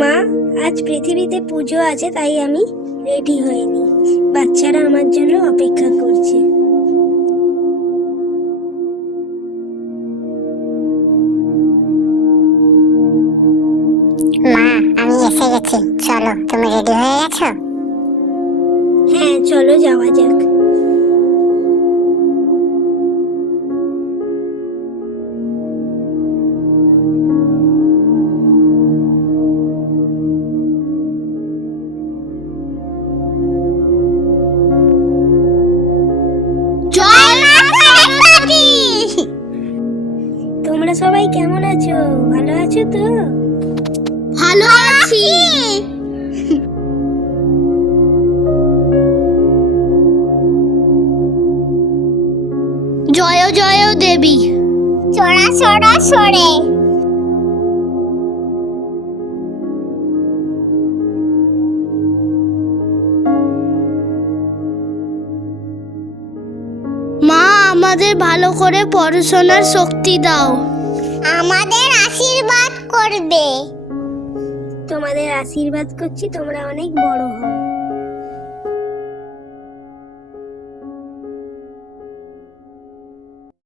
মা, আজ পৃথিবীতে পুজো আছে, তাই আমি রেডি হইনি। বাচ্চারা আমার জন্য অপেক্ষা করছে। মা, আমি এসে গেছি, চলো। তুমি রেডি হয়ে গেছো? হ্যাঁ, চলো যাওয়া যাক। তোমরা সবাই কেমন আছো? ভালো আছো তো? ভালো আছি। জয় জয় দেবী। চড়া চড়া সরে। মা, আমাদের ভালো করে পড়াশোনার শক্তি দাও। আমাদের আশীর্বাদ করবে। তোমাদের আশীর্বাদ করছি, তোমরা অনেক বড় হও।